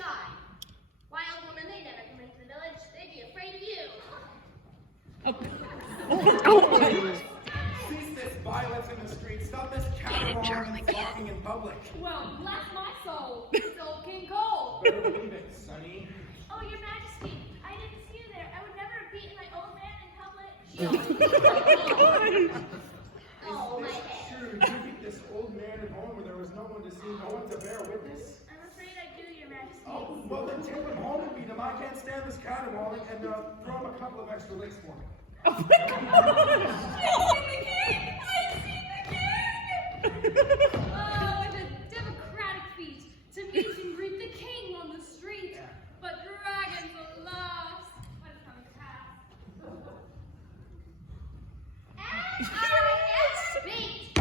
shine. Wild woman, they never come into the village. They'd be afraid of you. Cease this violence in the streets. Stop this caterwauling and talking in public. Well, bless my soul. It's old King Cole. Better believe it, Sonny. Oh, Your Majesty, I didn't see you there. I would never have beaten my old man in public. Oh, my head. True, you beat this old man at home where there was no one to see, no one to bear witness? I'm afraid I do, Your Majesty. Oh, well then take him home and beat him. I can't stand this caterwauling, and throw him a couple of extra licks for me. I've seen the king! I've seen the king! Oh, and a democratic feat to meet and greet the king on the street. But dragons, alas, what is coming to pass? And I speak.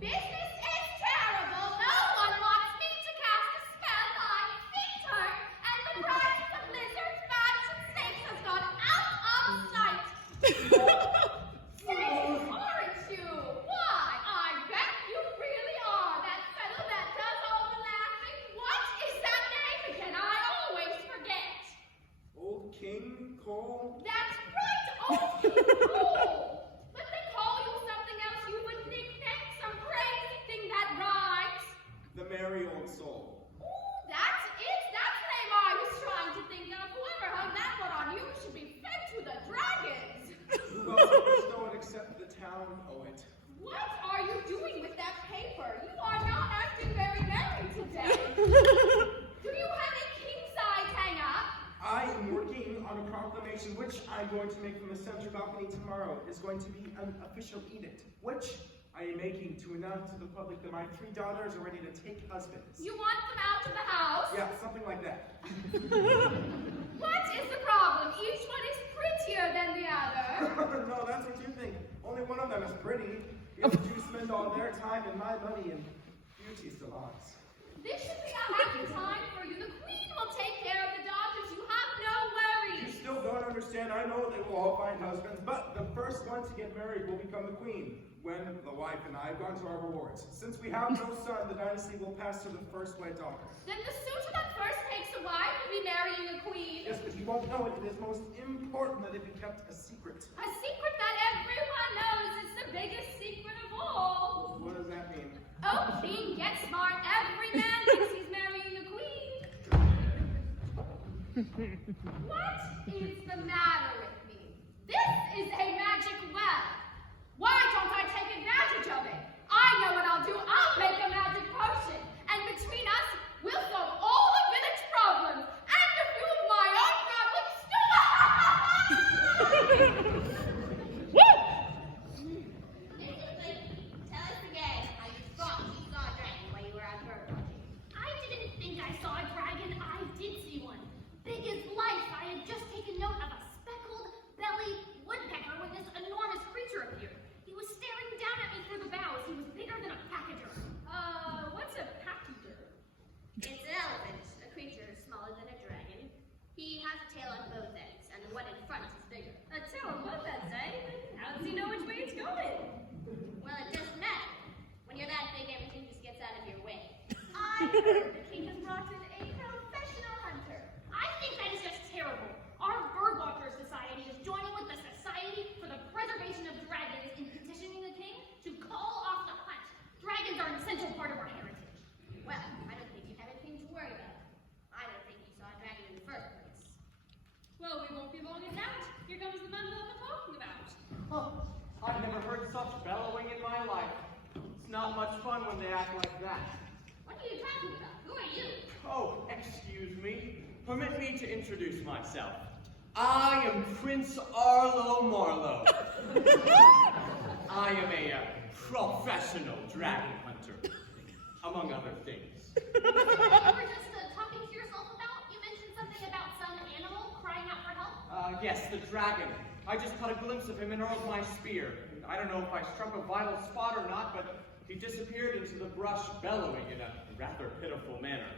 Business is terrible. No one wants me to cast a spell. My feet hurt, and the price of lizards, bats, and snakes has gone out of sight. Say, aren't you? Why, I bet you really are that fellow that does all the laughing. What is that name again? I always forget. Old King Cole? That's right, old King Cole. But they call you something else. You would nickname some crazy thing that rhymes. The merry old soul. Ooh, that's it. That's the name I was trying to think of. Whoever hung that one on you should be fed to the dragons. Who else would bestow it except the town poet? What are you doing with that paper? You are not acting very merry today. Do you have a king-size hang-up? I am working on a proclamation which I'm going to make from the central balcony tomorrow. It is going to be an official edict, which I am making to announce to the public that my 3 daughters are ready to take husbands. You want them out of the house? Yeah, something like that. What is the problem? Each one is prettier than the other. No, that's what you think. Only one of them is pretty. The other 2 spend all their time and my money in beauty salons. This should be a happy time for you. The queen will take care of the daughters. You have no You worries. still don't understand. I know they will all find husbands, but the first one to get married will become the queen when the wife and I have gone to our rewards. Since we have no son, the dynasty will pass to the first wed daughter. Then the suitor that first takes a wife will be marrying a queen. Yes, but he won't know it. It is most important that it be kept a secret. A secret that everyone knows is the biggest secret of all. What does that mean? Oh, king, get smart. Every man thinks he's marrying a queen. What is the matter with me? This is a magic well. Why don't I take advantage of it? I know what I'll do. I'll make a magic potion. And between us, we'll solve all the village problems. And a few of my own problems, tell us again how you thought you saw a dragon while you were out bird watching. I didn't think I saw a dragon. I did see one. Big as life. I had just taken note of a speckled belly woodpecker when this enormous creature appeared. He was staring down at me through the boughs. He was bigger than a pachyderm. What's a pachyderm? It's an elephant, a creature smaller than a dragon. He has a tail on both ends, and the one in front is bigger. A tail on both ends, eh? How does he know which way it's going? Well, it doesn't matter. When you're that big, everything just gets out of your way. I heard the king has brought in a professional hunter. I think that is just terrible. Our Birdwatcher Society is joining with the Society for the Preservation of Dragons in petitioning the king to call off the hunt. Dragons are an essential part of our heritage. Well, I don't think you have anything to worry about. I don't think you saw a dragon in the first place. Well, we won't be long in doubt. Here comes the man we've been talking about. Oh, I've never heard such bellowing in my life. It's not much fun when they act like that. What are you talking about? Who are you? Oh, excuse me. Permit me to introduce myself. I am Prince Arlo Marlowe. I am a professional dragon hunter, among other things. You were just talking to yourself about? You mentioned something about some animal crying out for help? Yes, the dragon. I just caught a glimpse of him and hurled my spear. I don't know if I struck a vital spot or not, but he disappeared into the brush, bellowing in a rather pitiful manner.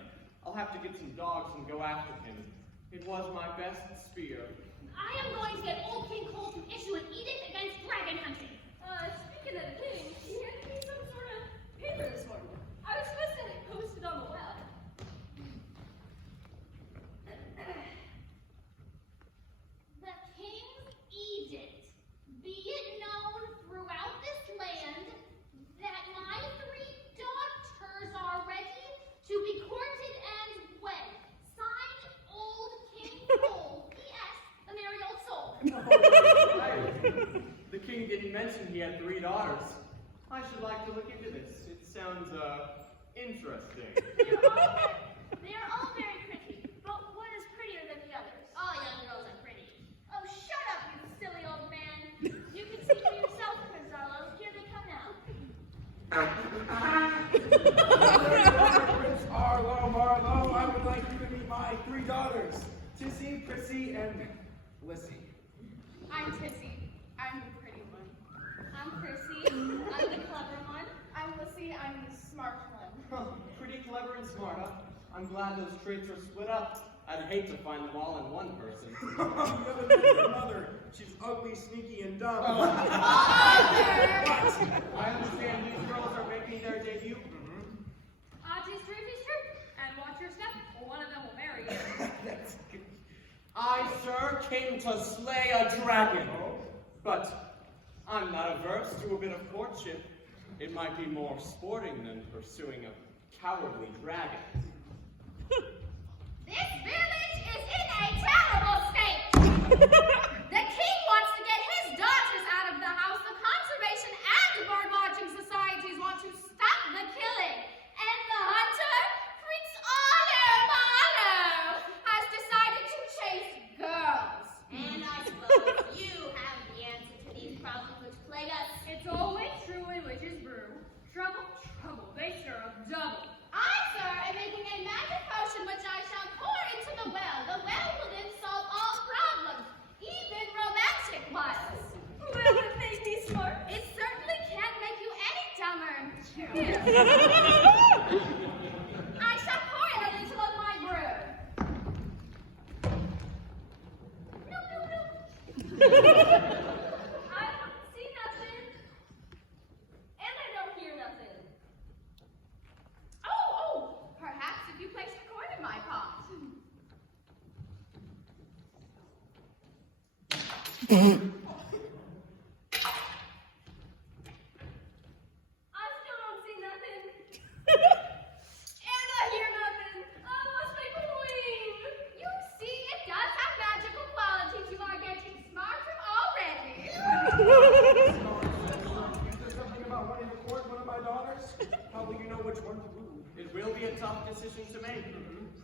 I'll have to get some dogs and go after him. It was my best spear. I am going to get old King Cole to issue an edict against dragon hunting. Speaking of the king, he handed me some sort of paper this morning. I was supposed to post it on the web. didn't mention he had 3 daughters. I should like to look into this. It sounds, interesting. They are all very pretty, but one is prettier than the others. All young girls are pretty. Oh, shut up, you silly old man. You can see for yourself, Prince. Here they come now. Prince Marlowe, I would like you to meet my 3 daughters, Tissy, Prissy, and Lissy. I'm Tissy. I'm the pretty one. I'm Prissy. I'm the clever one. I'm Lissy. I'm the smart one. Huh, pretty clever and smart, huh? I'm glad those traits are split up. I'd hate to find them all in one person. Your mother, she's ugly, sneaky, and dumb. I understand these girls are making their debut. Tis true. And watch your step, or one of them will marry you. That's good. I, sir, came to slay a dragon. But I'm not averse to a bit of courtship. It might be more sporting than pursuing a cowardly dragon. This village is in a terrible state. The king wants to get his daughters out of the house. The conservation and bird-watching societies want to stop the killing. And the hunter, Prince Marlowe, has decided to chase girls. And I suppose you have the answer to these problems which plague us. It's always true in witches' brew. Trouble, they stir up double. I, sir, am making a magic potion which I shall pour into the well. The well will then solve all problems, even romantic ones. Will it make me smart? It certainly can't make you any dumber. Here. I shall pour in a little of my brew. I don't see nothing. And I don't hear nothing. Oh, perhaps if you place a coin in my pot. I still don't see nothing. And I hear nothing. I lost my coin. You see, it does have magical qualities. You are getting smarter already. Is there something about wanting to court one of my daughters? How will you know which one to woo? It will be a tough decision to make.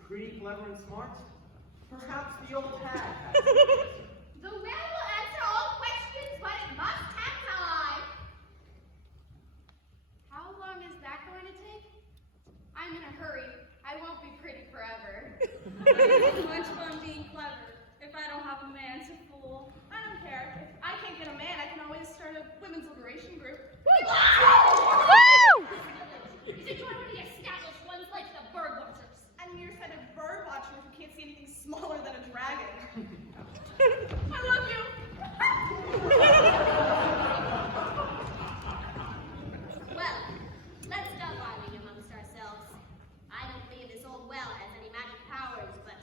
Pretty clever and smart. Perhaps the old hag has it. The well will answer all questions, but it must have time. How long is that going to take? I'm in a hurry. I won't be pretty forever. It's much fun being clever if I don't have a man to fool. I don't care. If I can't get a man, I can always start a women's liberation group. Is it you want to establish ones like the bird watchers? A mere set of bird watchers who can't see anything smaller than a dragon. I love you. Well, let's stop arguing amongst ourselves. I don't believe this old well has any magic powers, but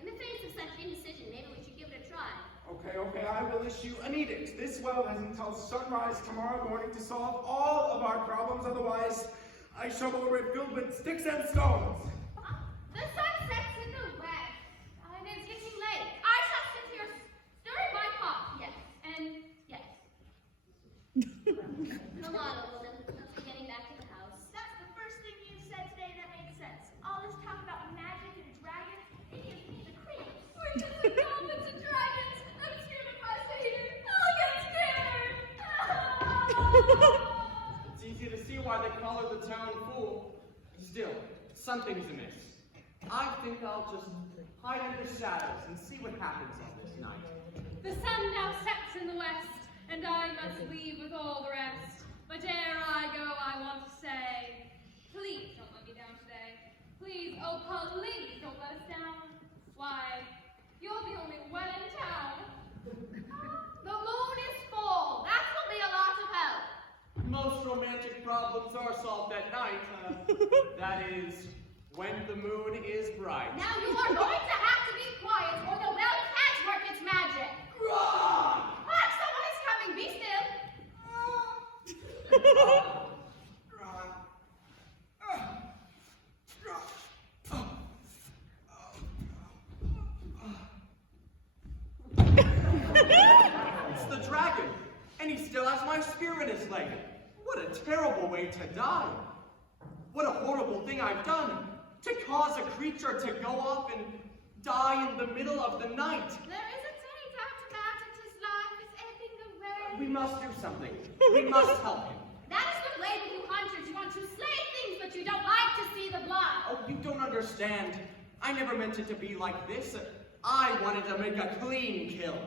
in the face of such indecision, maybe we should give it a try. Okay, I will issue an edict. This well has until sunrise tomorrow morning to solve all of our problems, otherwise I shall order it filled with sticks and stones. The sun sets in the west, and it's getting late. I shall sit here stirring my pot. Yes, and yes. Come on, old woman. Let's be getting back to the house. That's the first thing you said today that made sense. All this talk about magic and dragons, it gives me the creeps. We're just the goblins and dragons. I'm scared if I stay here. I'll get scared. It's easy to see why they call her the town fool. Still, something's amiss. I think I'll just hide in the shadows and see what happens on this night. The sun now sets in the west, and I must leave with all the rest. But ere I go, I want to say, please don't let me down today. Please, oh please don't let us down. Why, you're the only one in town. The moon is full. That will be a lot of help. Most romantic problems are solved at night. That is, when the moon is bright. Now you are going to have to be quiet, or the well can't work its magic. Hark, someone is coming. Be still. It's the dragon, and he still has my his leg. What a terrible way to die. What a horrible thing I've done. To cause a creature to go off and die in the middle of the night. There isn't any doubt about it. His life is ebbing away. We must do something. We must help him. That is the way with you hunters. You want to slay things, but you don't like to see the blood. Oh, you don't understand. I never meant it to be like this. I wanted to make a clean kill.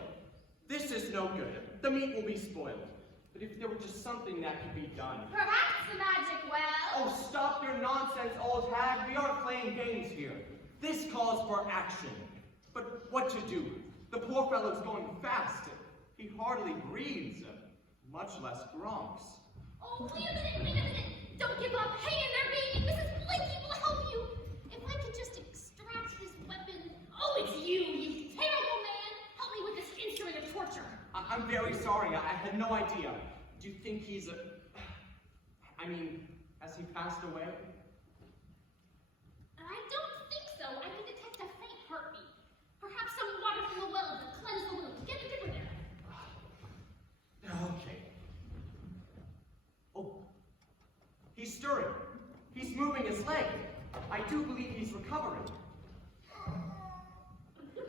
This is no good. The meat will be spoiled. But if there were just something that could be done. Perhaps the magic well. Oh, stop your nonsense, old hag. We aren't playing games here. This calls for action. But what to do? The poor fellow's going fast. He hardly breathes, much less gronks. Oh, wait a minute. Don't give up. Hang in there, baby. Mrs. Blinky will help you. If I could just extract his weapon. Oh, it's you terrible man. Help me with this instrument of torture. I'm very sorry. I had no idea. Do you think he's has he passed away? I don't think so. I can detect a faint heartbeat. Perhaps some water from the well to cleanse the wound. Get in there. Okay. Oh, he's stirring. He's moving his leg. I do believe he's recovering.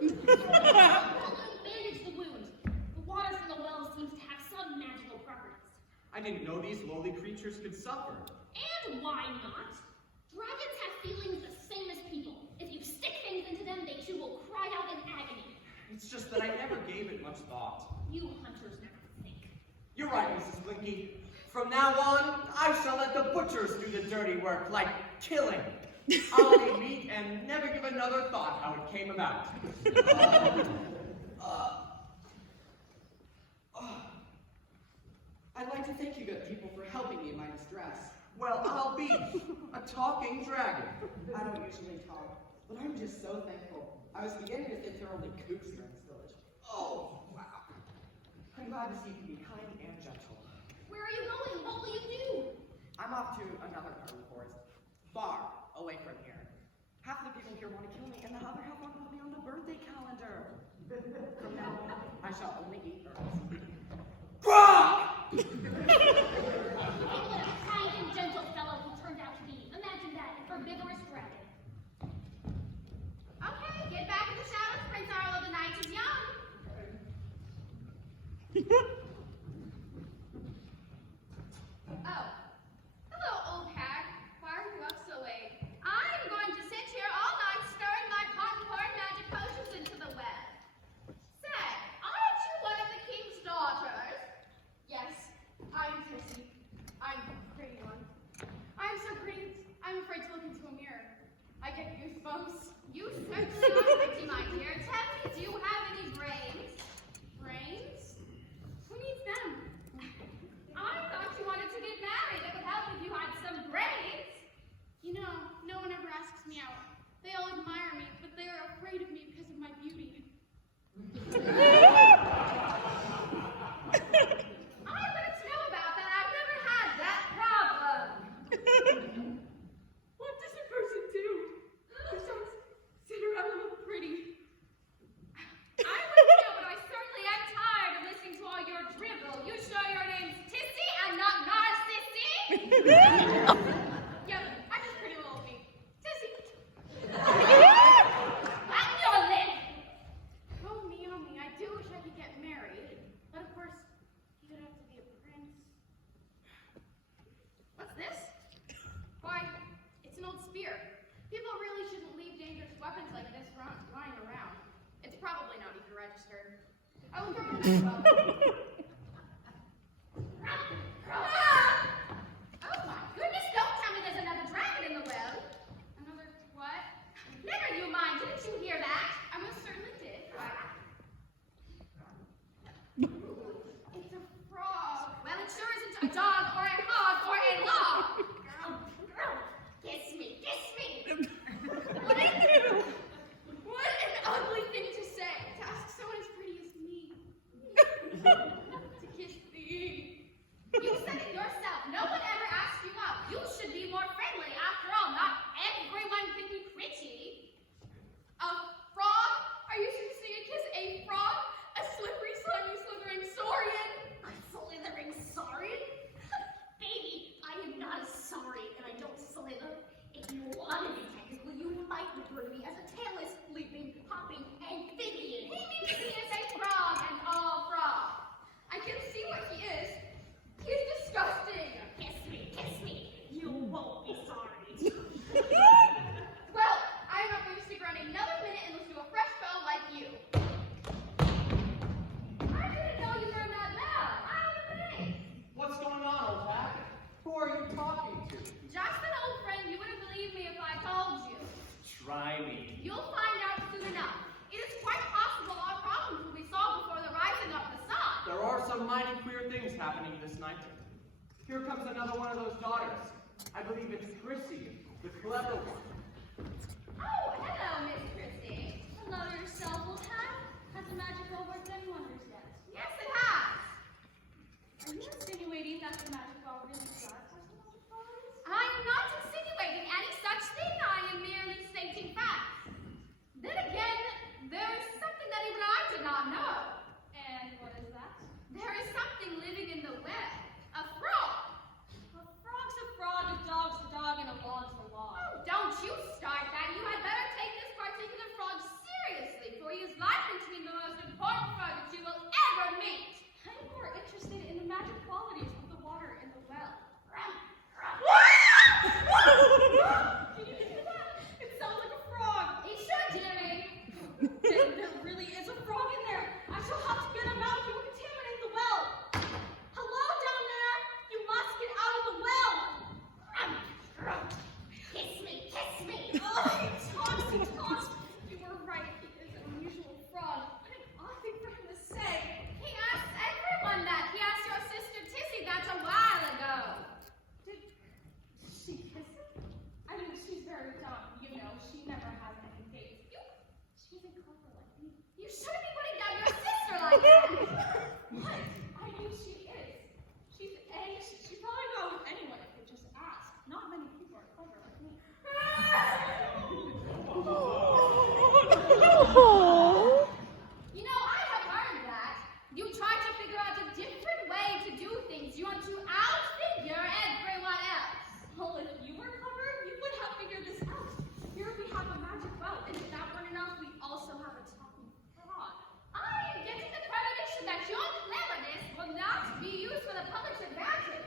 Bandage the wound. The water from the well seems to have some magical properties. I didn't know these lowly creatures could suffer. And why not? Dragons have feelings the same as people. If you stick things into them, they too will cry out in agony. It's just that I never gave it much thought. You hunters never think. You're right, Mrs. Blinky. From now on, I shall let the butchers do the dirty work, like killing. I'll eat meat and never give another thought how it came about. I'd like to thank you good people for helping me in my distress. Well, I'll be a talking dragon. I don't usually talk, but I'm just so thankful. I was beginning to think there were only kooks here in this village. Oh, wow. I'm glad to see you can be kind and gentle. Where are you going? What will you do? I'm off to another part of the forest, far away from here. Half the people here want to kill me, and the other half want to put me on the birthday calendar. From now on, I shall only eat herbs. Think what a kind and gentle fellow he turned out to be. Imagine that, a herbivorous dragon. Okay, get back in the shadows, Prince Arlo. The night is young. Oh. Hello, old hag. Why are you up so late? I'm going to sit here all night stirring my pot and pouring magic potions into the well. Say, aren't you one of the king's daughters? Yes, I'm Tissy. I'm a pretty one. I'm so pretty, I'm afraid to look into a mirror. I get goosebumps. You certainly are pretty, my dear. Tell me, do you have any brains? Brains? Who needs them? I thought you wanted to get married. It would help if you had some brains. You know, no one ever asks me out. They all admire me, but they are afraid of me because of my beauty. I wouldn't know about that. I've never had that problem. What does a person do? Besides sit around and look pretty? I wouldn't know, but I certainly am tired of listening to all your dribble. You sure your name's Tissy and not Narcissy? Yep, I'm just pretty little me. Tissy. That's your lip. Oh me, I do wish I could get married. But of course, he would have to be a prince. What's this? Why, it's an old spear. People really shouldn't leave dangerous weapons like this lying around. It's probably not even registered. I will go on as well. Oh my goodness, don't tell me there's another dragon in the well. Another what? Never you mind, didn't you hear that? I most certainly did. It's a frog. Well, it sure isn't a dog or a hog or a log. Girl, kiss me, kiss me. What an ugly thing to say, to ask someone as pretty as me. told you. Try me. You'll find out soon enough. It is quite possible our problems will be solved before the rising of the sun. There are some mighty queer things happening this night. Here comes another one of those daughters. I believe it's Chrissy, the clever one. Oh, hello, Miss Christie. Hello yourself, old hat. Has the magic well worked any wonders yet? Yes, it has. Are you insinuating that the magic well really does have some magic powers? I am not insinuating any such thing. I am merely stating facts. Then again, there is something that even I did not know. And what is that? There is something living in the well. A frog. A frog's a frog, a dog's a dog, and a log's a log. Oh, don't you start that. You had better take this particular frog seriously, for he is likely to be the most important frog that you will ever meet. I'm more interested in the magic qualities of the water in the well. Did you hear that? It sounds like a frog. He should, Jimmy. There really is a frog in there. I shall have to get him out. He will contaminate the well. Hello down there. You must get out of the well. Kiss me, kiss me. Oh, he talks, he talks. You were right. He is an unusual frog. What an odd thing for him to say. He asked everyone that. He asked your sister Tissy that a while ago. Did she kiss him? I mean, she's very dumb. You know, she never has any dates. She isn't clever like me. You shouldn't be putting down your sister like that. What? I mean, she is. She's A. She probably go with anyone if they just ask. Not many people are clever like me. You know, I have learned that. You try to figure out a different way to do things. You want to outfigure everyone else. Well, if you were clever, you would have figured this out. Here we have a magic well, and if that weren't enough, we also have a talking frog. I am getting the premonition that your cleverness will not be used for the public's advantage.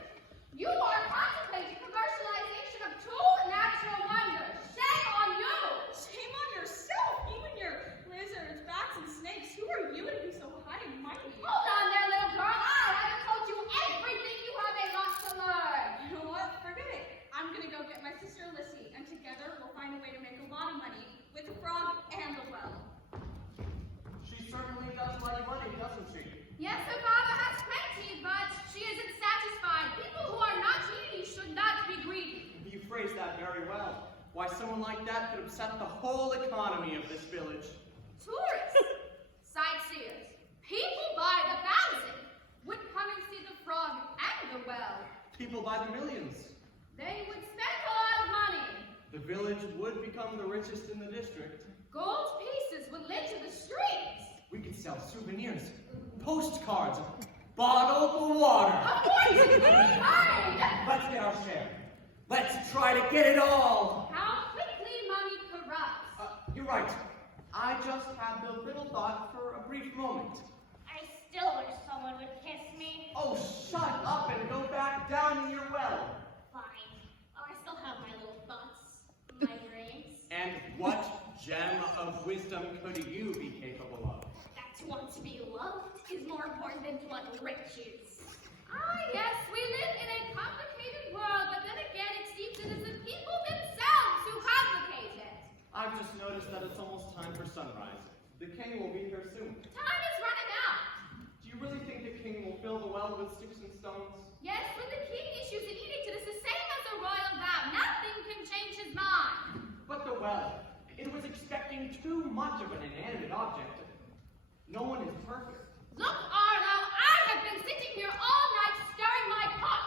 You are contemplating commercialization of two natural wonders. Shame on you! Shame on yourself! You and your lizards, bats, and snakes. Who are you to be so high and mighty? Hold on there, little girl. I haven't told you everything you have a lot to learn. You know what? Forget it. I'm gonna go get my sister Lissy, and together we'll find a way to make a lot of money with the frog and the well. She certainly does like money, doesn't she? Yes, her father has plenty, but she isn't satisfied. People who are not needy should not be greedy. You phrased that very well. Why, someone like that could upset the whole economy of this village. Tourists, sightseers, people by the thousand would come and see the frog and the well. People by the millions. They would spend a lot of money. The village would become the richest in the district. Gold pieces would litter the streets. We could sell souvenirs, postcards, bottled water. Of course it would be fine. Let's get our share. Let's try to get it all. How quickly money corrupts. You're right. I just had the little thought for a brief moment. I still wish someone would kiss me. Oh, shut up and go back down in your well. Fine. I still have my little thoughts, my brains. And what gem of wisdom could you be capable of? That to want to be loved is more important than to want riches. Ah, yes, we live in a complicated world, but then again, it seems it is the people themselves who complicate it. I've just noticed that it's almost time for sunrise. The king will be here soon. Time is running out. Do you really think the king will fill the well with sticks and stones? Yes, when the king issues an edict, it is the same as a royal vow. Nothing can change his mind. But the well, it was expecting too much of an inanimate object. No one is perfect. Look, Arlo, I have been sitting here all night stirring my pot.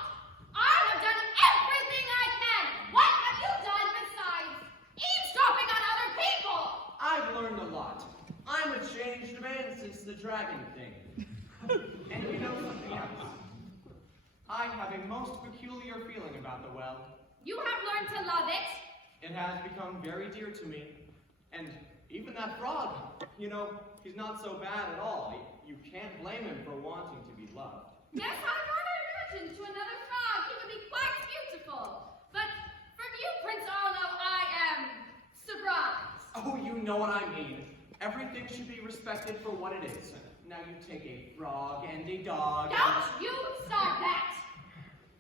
I have done everything I can. What have you done besides eavesdropping on other people? I've learned a lot. I'm a changed man since the dragon thing. And you know something else? I have a most peculiar feeling about the well. You have learned to love it. It has become very dear to me. And even that frog, you know, he's not so bad at all. You can't blame him for wanting to be loved. Yes, I rather imagined to another frog he would be quite beautiful. But from you, Prince Arlo, I am surprised. Oh, you know what I mean. Everything should be respected for what it is. Now you take a frog and a dog. Don't you start that.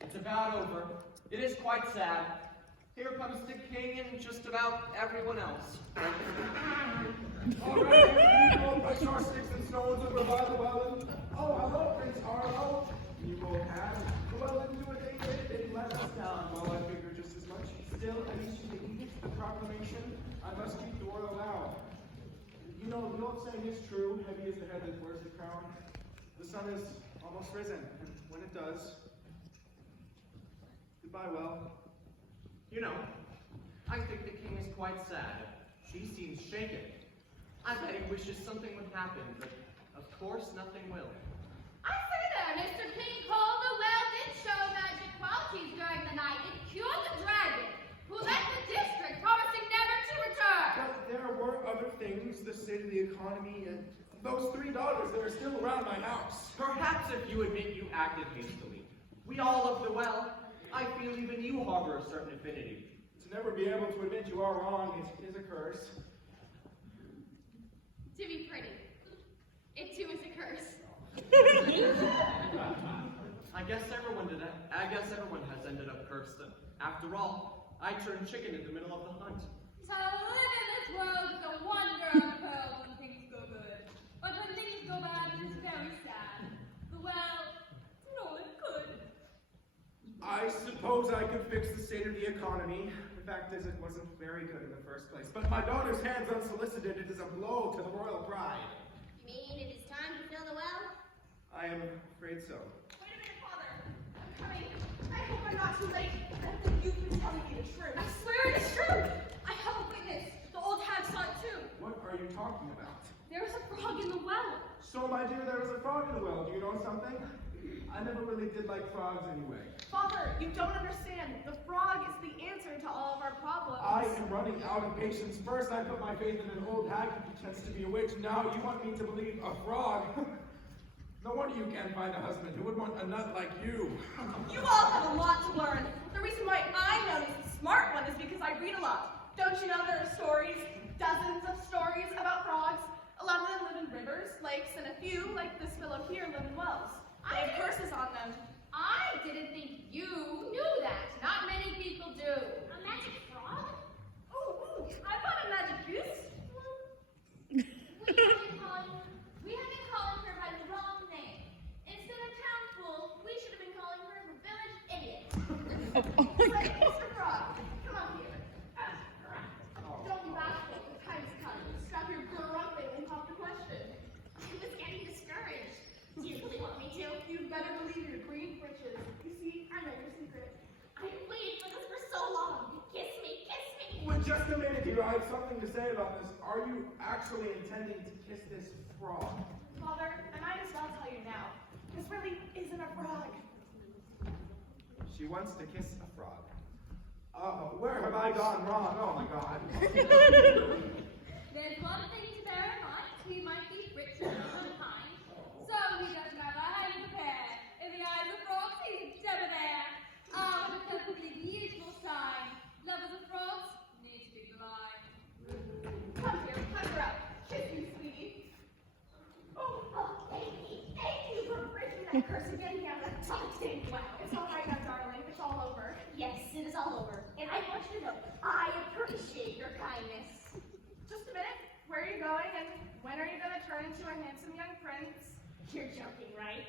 It's about over. It is quite sad. Here comes the king and just about everyone else. All right, you will put your sticks and stones over by the well. Oh, hello, Prince Arlo. You will have the well and do what they did. They let us down. Well, I figure just as much. Still, at least you can eat the proclamation. I must keep the royal vow. You know, the old saying is true. Heavy is the head that wears the crown. The sun is almost risen, and when it does, goodbye, well. You know, I think the king is quite sad. She seems shaken. I bet he wishes something would happen, but of course nothing will. I say there, Mr. King Cole, the well did show magic qualities during the night. It cured the dragon, who left the district, promising never to return. But there were other things, the state of the economy, and those 3 daughters that are still around my house. Perhaps if you admit you acted hastily. We all love the well. I feel even you harbor a certain affinity. To never be able to admit you are wrong is a curse. To be pretty. It too is a curse. I guess everyone has ended up cursed. After all, I turned chicken in the middle of the hunt. So living in this world is a wonder of the world when things go good. But when things go bad, it is very sad. The well, no, it could. I suppose I could fix the state of the economy. The fact is, it wasn't very good in the first place. But my daughter's hands unsolicited, it is a blow to the royal pride. You mean it is time to fill the well? I am afraid so. Wait a minute, Father. I'm coming. I hope I'm not too late. I think you've been telling me the truth. I swear it is true. I have a witness. The old hag saw it too. What are you talking about? There was a frog in the well. So, my dear, there was a frog in the well. Do you know something? I never really did like frogs anyway. Father, you don't understand. The frog is the answer to all of our problems. I am running out of patience. First, I put my faith in an old hag who pretends to be a witch. Now, you want me to believe a frog? No wonder you can't find a husband who would want a nut like you. You all have a lot to learn. The reason why I'm known as the smart one is because I read a lot. Don't you know there are stories, dozens of stories about frogs? A lot of them live in rivers, lakes, and a few, like this fellow here, live in wells. They have curses on them. I didn't think you knew that. Not many people do. A magic frog? Ooh, I've got a magic goose. We have been calling her by the wrong name. Instead of town fool, we should have been calling her the village idiot. Like, Mr. Frog, come on here. Don't be bashful. The time's come. Stop your grumping and pop the question. I was getting discouraged. Do you really want me to? You better believe your green britches. You see, I know your secret. I've waited for this for so long. Kiss me, kiss me. Wait just a minute, dear. I have something to say about this. Are you actually intending to kiss this frog? Father, I might as well tell you now. This really isn't a frog. She wants to kiss a frog. Where have I gone wrong? Oh my God. There's one thing to bear in mind. He might be rich and unkind. So he doesn't have a hand prepared. In the eyes of frogs, he's debonair. What a perfectly beautiful sign. Lovers of frogs need to be blind. Come here, hug her up. Kiss me, sweetie. Oh, thank you for breaking that curse again. Yeah, that taunting. Wow, it's all right now, darling. It's all over. Yes, it is all over. And I want you to know, I appreciate your kindness. Just a minute. Where are you going, and when are you going to turn into a handsome young prince? You're joking, right?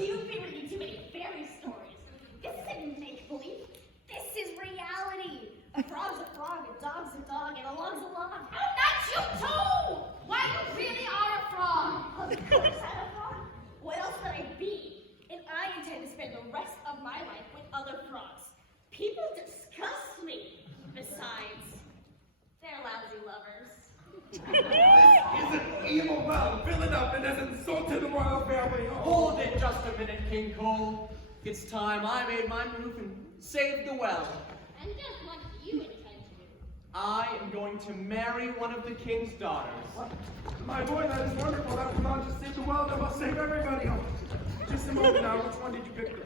You've been reading too many fairy stories. This isn't make-believe. This is reality. A frog's a frog, a dog's a dog, and a log's a log. How not you too? Why, you really are a frog. Of course I'm a frog. What else would I be? And I intend to spend the rest of my life with other frogs. People disgust me. Besides, they're lousy lovers. This is an evil well. Fill it up. It has insulted the royal family. Hold it just a minute, King Cole. It's time I made my move and saved the well. And just what do you intend to do? I am going to marry one of the king's daughters. My boy, that is wonderful. That will not just save the world, that will save everybody. Oh, just a moment now. Which one did you pick? The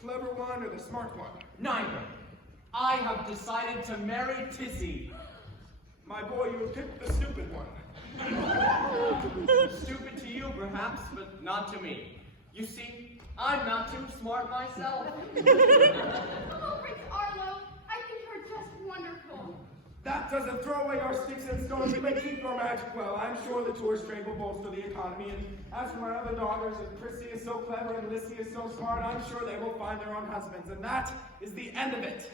clever one or the smart one? Neither. I have decided to marry Tizzy. My boy, you picked the stupid one. Stupid to you, perhaps, but not to me. You see, I'm not too smart myself. Hello, Prince Arlo. I think you're just That doesn't throw away our sticks and stones. You may keep your magic well. I'm sure the tourist trade will bolster the economy. And as for my other daughters, if Chrissy is so clever and Lissy is so smart, I'm sure they will find their own husbands. And that is the end of it.